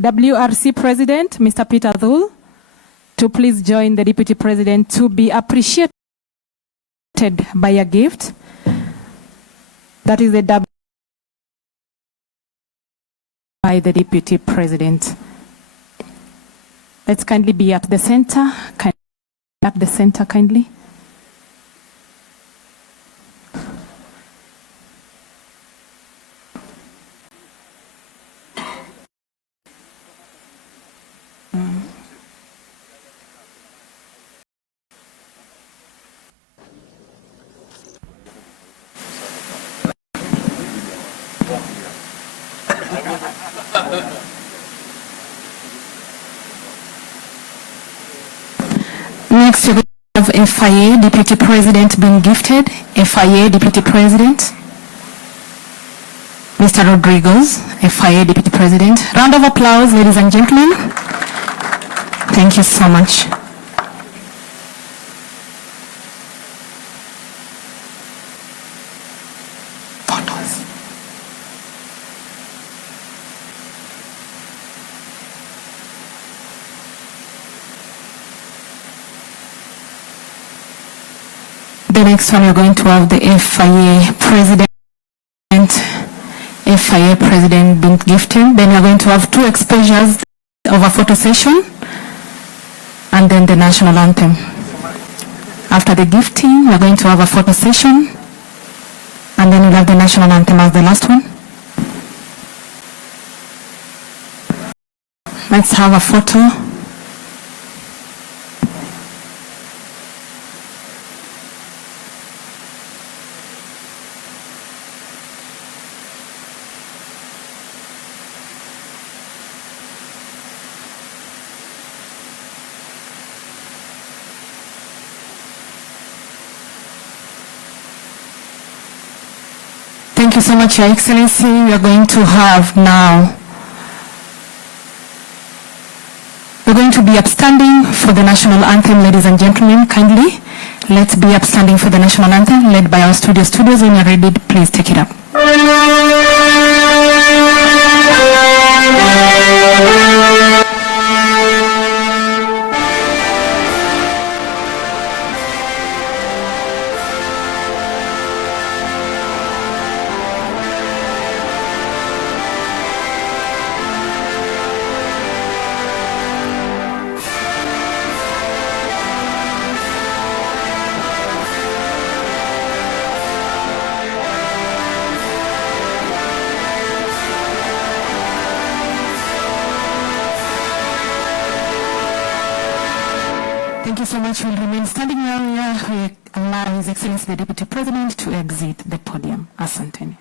WRC President, Mr. Peter Thul, to please join the Deputy President to be appreciated by a gift. That is the by the Deputy President. Let's kindly be at the center. At the center, kindly. Next, we have FIA Deputy President being gifted. FIA Deputy President, Mr. Rodriguez, FIA Deputy President. Round of applause, ladies and gentlemen. Thank you so much. The next one, we're going to have the FIA President being gifted. Then we're going to have 2 exposures of a photo session and then the national anthem. After the gifting, we're going to have a photo session and then we'll have the national anthem as the last one. Let's have a photo. Thank you so much, Your Excellency. We are going to have now, we're going to be upstanding for the national anthem, ladies and gentlemen, kindly. Let's be upstanding for the national anthem, led by our studios. When you're ready, please take it up. Thank you so much. We'll remain standing where we are. We allow His Excellency the Deputy President to exit the podium. Asanteni.